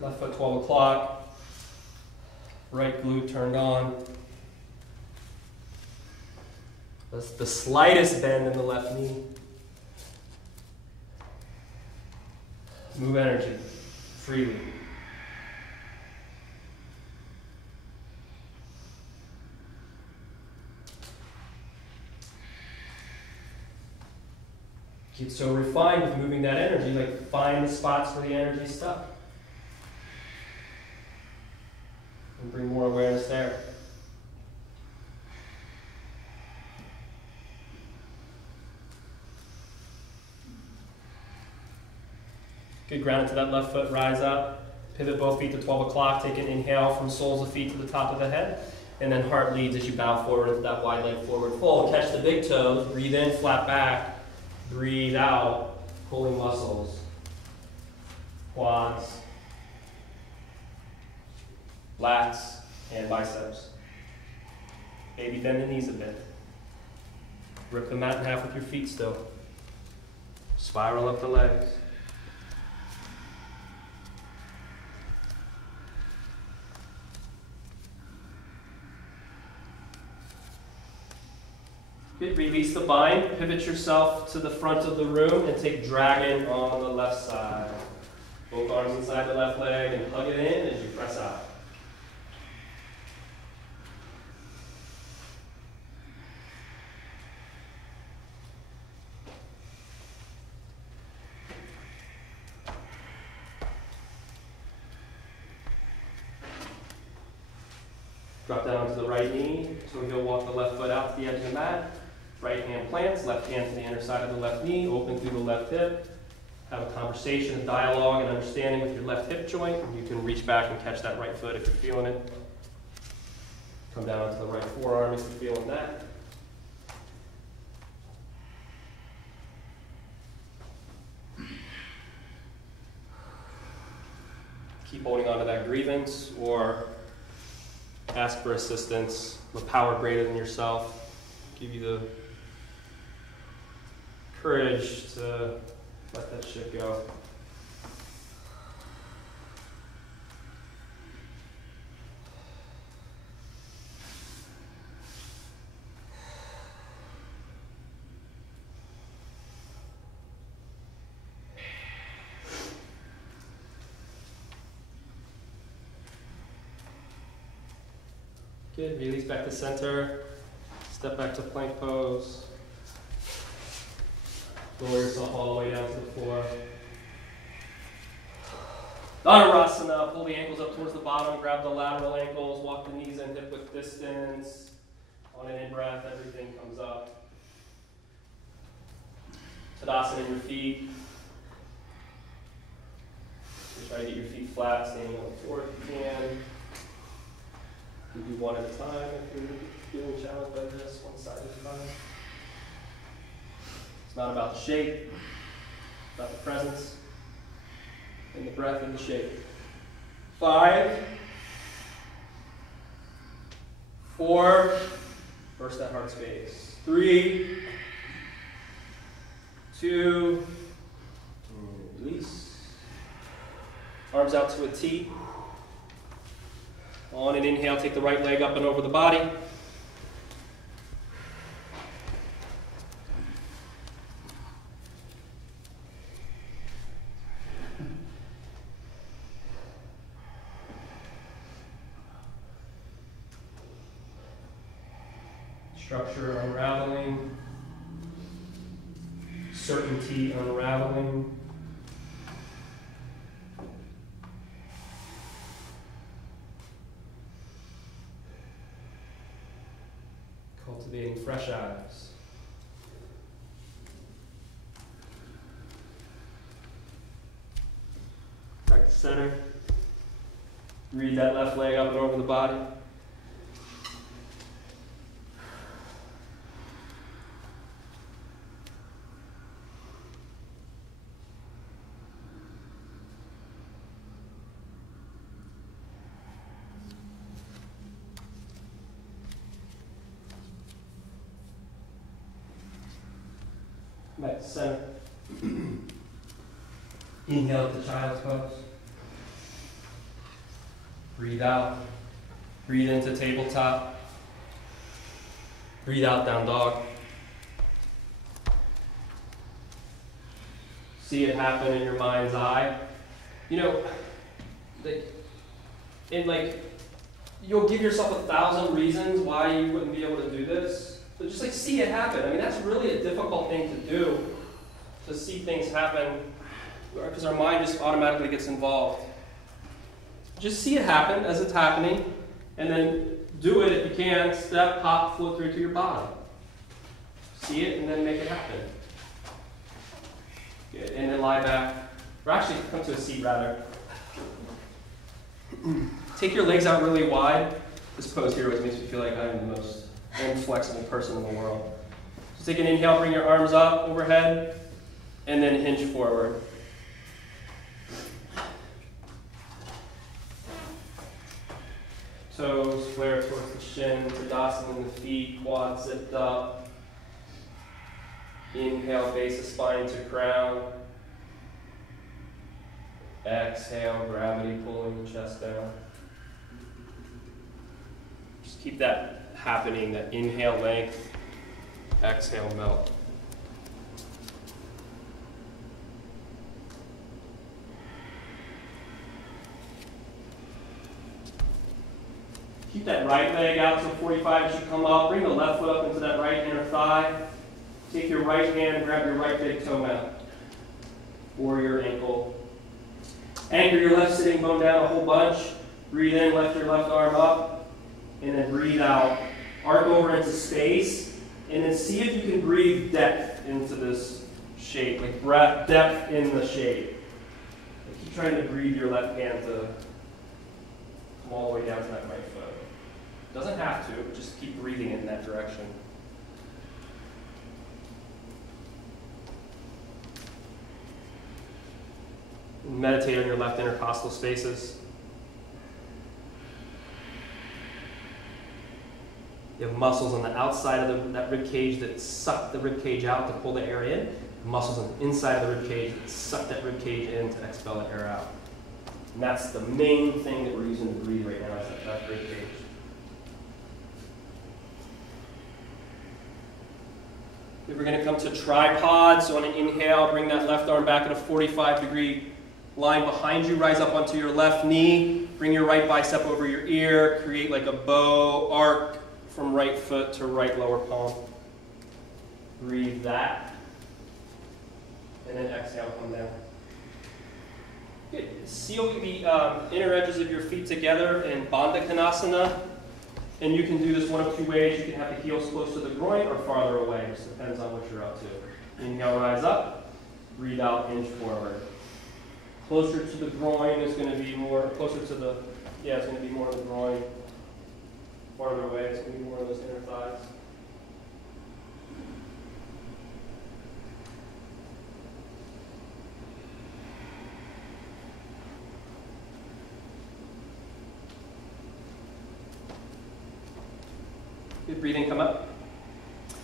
Left foot 12 o'clock. Right glute turned on. That's the slightest bend in the left knee. Move energy freely. Get so refined with moving that energy, find the spots where the energy is stuck. And bring more awareness there. Good, ground into that left foot, rise up. Pivot both feet to 12 o'clock. Take an inhale from soles of feet to the top of the head. And then heart leads as you bow forward into that wide leg forward fold. Catch the big toes, breathe in, flat back. Breathe out, pulling muscles, quads, lats, and biceps. Maybe bend the knees a bit. Rip the mat in half with your feet still. Spiral up the legs. Good. Release the bind. Pivot yourself to the front of the room and take dragon on the left side. Both arms inside the left leg and hug it in as you press out. Drop down to the right knee, so you'll walk the left foot out to the edge of the mat. Right hand plants, left hand to the inner side of the left knee, open through the left hip. Have a conversation, a dialogue, and understanding with your left hip joint. You can reach back and catch that right foot if you're feeling it. Come down to the right forearm if you're feeling that. Keep holding on to that grievance, or ask for assistance with power greater than yourself. Give you the courage to let that shit go. Good. Release back to center. Step back to plank pose. Lower yourself all the way down to the floor. Dhanurasana. Pull the ankles up towards the bottom. Grab the lateral ankles. Walk the knees in hip width distance. On an in-breath, everything comes up. Tadasana in your feet. Try to get your feet flat, standing on the floor if you can. You do one at a time if you're feeling challenged by this, one side at a time. It's not about the shape, it's about the presence and the breath and the shape. 5, 4, burst that heart space. 3, 2, release. Arms out to a T. On an inhale, take the right leg up and over the body. Structure unraveling. Certainty unraveling. Cultivating fresh eyes. Back to center. Read that left leg up and over the body. Back to center. Inhale to child's pose. Breathe out. Breathe into tabletop. Breathe out, down dog. See it happen in your mind's eye. You know, you'll give yourself 1,000 reasons why you wouldn't be able to do this. But just see it happen. I mean, that's really a difficult thing to do, to see things happen, because our mind just automatically gets involved. Just see it happen as it's happening, and then do it if you can. Step, hop, float through to your body. See it, and then make it happen. Good. And then lie back. Or actually, come to a seat, rather. Take your legs out really wide. This pose here always makes me feel like I'm the most inflexible person in the world. So take an inhale, bring your arms up overhead, and then hinge forward. Toes flare towards the shin, Tadasana in the feet, quads zipped up. Inhale, base of spine to crown. Exhale, gravity pulling the chest down. Just keep that happening, that inhale length, exhale melt. Keep that right leg out to 45 as you come up. Bring the left foot up into that right inner thigh. Take your right hand and grab your right big toe mat or your ankle. Anchor your left sitting bone down a whole bunch. Breathe in, lift your left arm up, and then breathe out. Arc over into space, and then see if you can breathe depth into this shape, like breath depth in the shape. Keep trying to breathe your left hand to come all the way down to that right foot. Doesn't have to, just keep breathing in that direction. Meditate on your left intercostal spaces. You have muscles on the outside of that rib cage that suck the rib cage out to pull the air in. Muscles on the inside of the rib cage that suck that rib cage in to expel the air out. And that's the main thing that we're using to breathe right now, is that left rib cage. We're going to come to tripod. So on an inhale, bring that left arm back at a 45-degree line behind you. Rise up onto your left knee. Bring your right bicep over your ear. Create like a bow arc from right foot to right lower palm. Breathe that. And then exhale, come down. Good. Seal the inner edges of your feet together in Bandha Konasana. And you can do this one of two ways. You can have the heels close to the groin or farther away. It just depends on what you're up to. Inhale, rise up. Breathe out, inch forward. Closer to the groin is going to be more, closer to the, it's going to be more of the groin. Farther away, it's going to be more of those inner thighs. Good breathing, come up.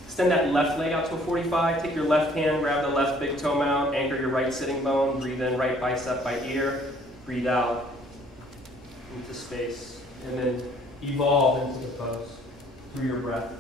Extend that left leg out to a 45. Take your left hand, grab the left big toe mount, anchor your right sitting bone. Breathe in, right bicep by ear. Breathe out into space. And then evolve into the pose through your breath.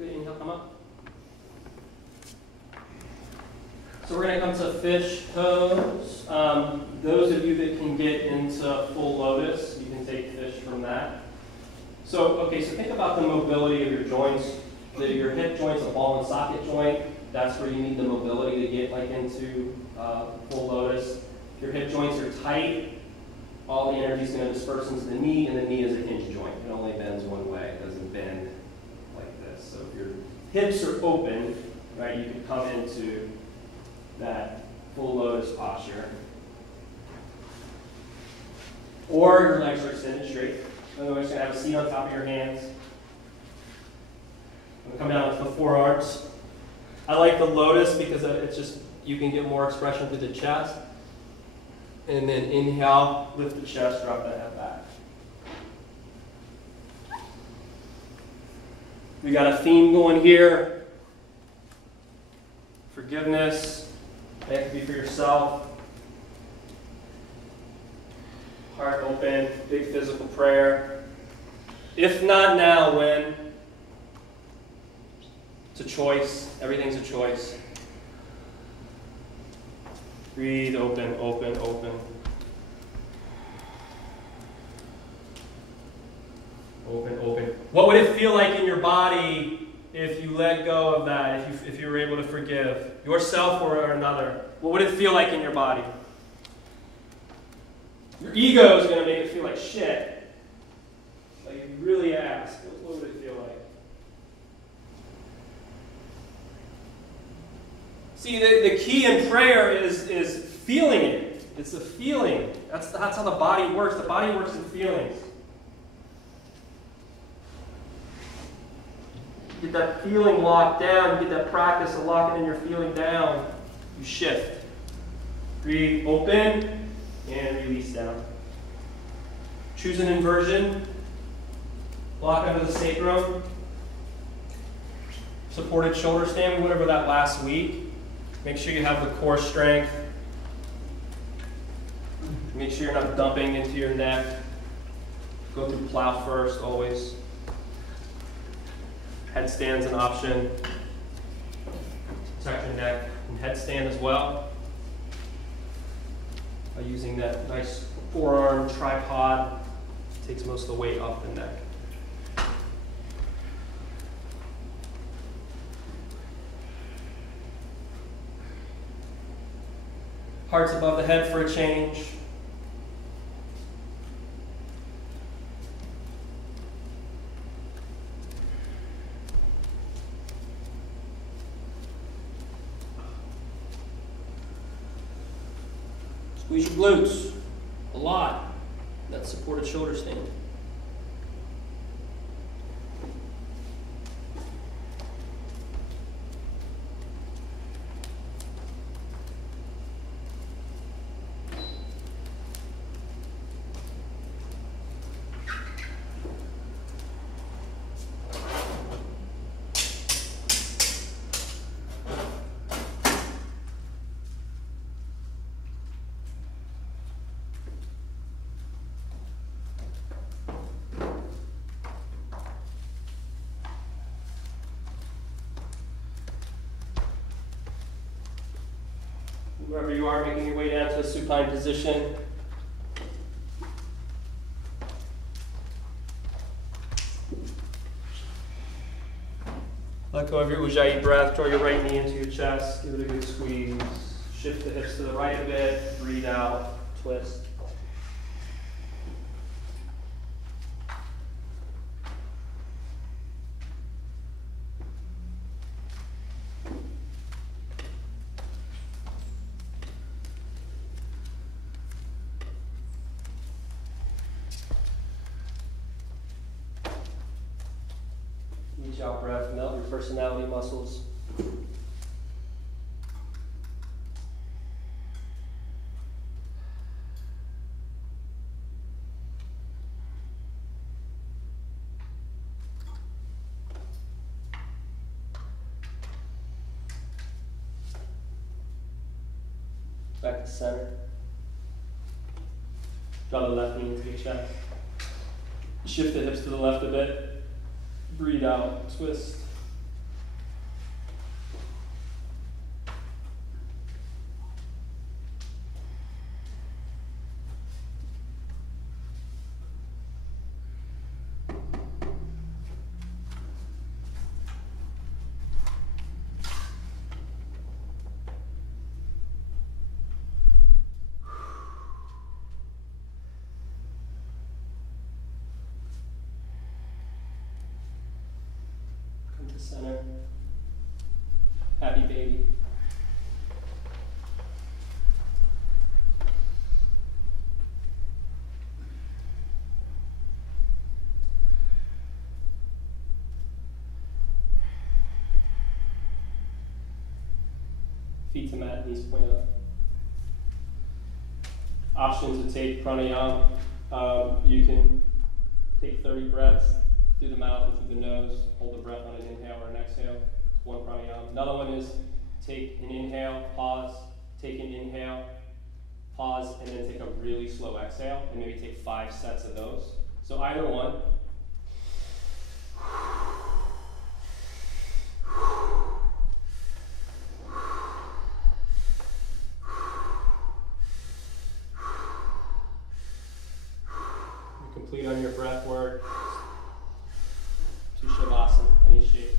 Inhale, come up. So we're going to come to fish pose. Those of you that can get into full lotus, you can take fish from that. So think about the mobility of your joints. Your hip joint's a ball and socket joint. That's where you need the mobility to get into full lotus. If your hip joints are tight, all the energy is going to disperse into the knee, and the knee is a hinge joint. It only bends one way. It doesn't bend like this. So if your hips are open, right, you can come into that full lotus posture. Or your legs are extended straight. Otherwise, you're going to have a seat on top of your hands. I'm going to come down with the forearms. I like the lotus because it's just, you can get more expression through the chest. And then inhale, lift the chest, drop the head back. We got a theme going here. Forgiveness. That could be for yourself. Heart open, big physical prayer. If not now, when? It's a choice. Everything's a choice. Breathe, open, open, open. Open, open. What would it feel like in your body if you let go of that, if you were able to forgive yourself or another? What would it feel like in your body? Your ego is going to make it feel like shit. Like if you really ask, what would it feel like? See, the key in prayer is feeling it. It's a feeling. That's how the body works. The body works in feelings. Get that feeling locked down. You get that practice of locking in your feeling down. You shift. Breathe open and release down. Choose an inversion. Lock under the sacrum. Supported shoulder stand. We went over that last week. Make sure you have the core strength. Make sure you're not dumping into your neck. Go through plow first, always. Headstand's an option. Protect your neck and headstand as well. By using that nice forearm tripod, takes most of the weight off the neck. Heart's above the head for a change. Squeeze your glutes a lot. That supported shoulder stand. Wherever you are, making your way down to a supine position. Let go of your Ujjayi breath. Draw your right knee into your chest. Give it a good squeeze. Shift the hips to the right a bit. Breathe out. Twist. Each out breath, melt your personality muscles. Back to center. Draw the left knee into your chest. Shift the hips to the left a bit. Breathe out, twist. To center. Happy baby. Feet to mat, knees point up. Option to take pranayama. You can take 30 breaths through the mouth and through the nose. Hold the breath on an inhale or an exhale. It's one pranayama. Another one is take an inhale, pause, take an inhale, pause, and then take a really slow exhale, and maybe take 5 sets of those. So either one. You complete on your breath work. To Shavasana, any shape.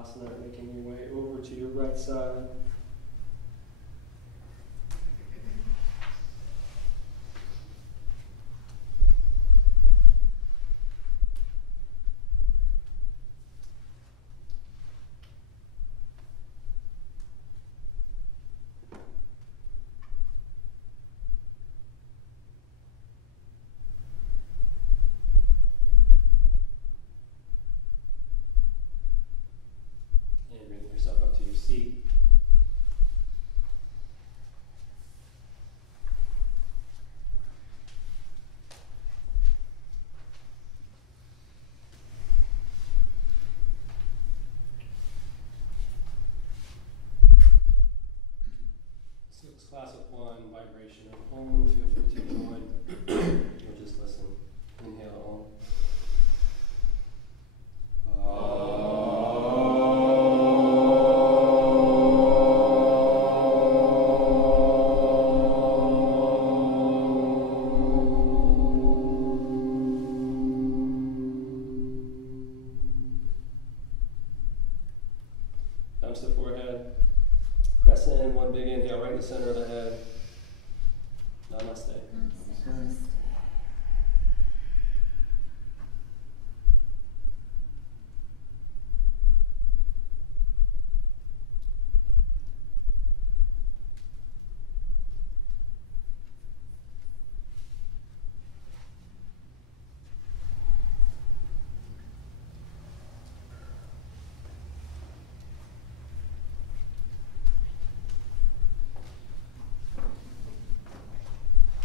Shavasana, making your way over to your right side. Yourself up to your seat. So it's class of one, vibration of Om. Feel free to join or just listen. Inhale Om. Bounce the forehead. Press in, one big inhale right in the center of the head. Namaste. Namaste.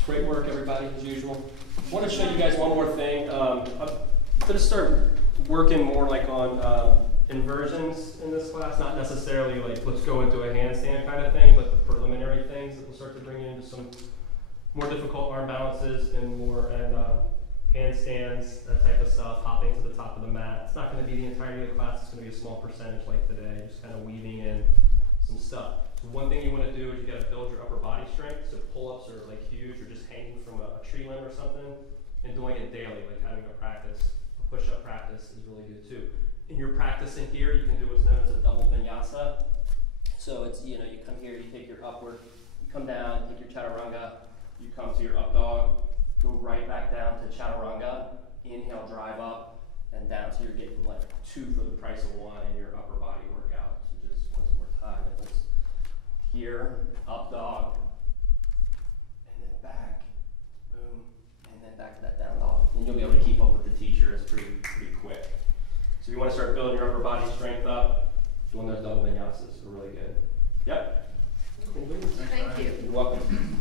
Great work, everybody, as usual. I want to show you guys one more thing. I'm going to start working more like on inversions in this class, not necessarily like let's go into a handstand kind of thing, but the preliminary things that we'll start to bring into some more difficult arm balances and more handstands, that type of stuff, hopping to the top of the mat. It's not going to be the entirety of the class. It's going to be a small percentage like today, just kind of weaving in some stuff. So one thing you want to do is you got to build your upper body strength. So pull-ups are like huge, or just hanging from a tree limb or something, and doing it daily, like having a practice. A push-up practice is really good too. In your practice in here, you can do what's known as a double vinyasa. So it's, you come here, you take your upward, you come down, take your chaturanga, you come to your up dog, go right back down to chaturanga, inhale, drive up, and down. So you're getting like 2 for the price of 1 in your upper body workout. So just once more time. Here, up dog, and then back, boom, and then back to that down dog. And you'll be able to keep up with the teacher. It's pretty quick. So if you want to start building your upper body strength up, doing those double vinyasas are really good. Yep. Thank you. You're welcome.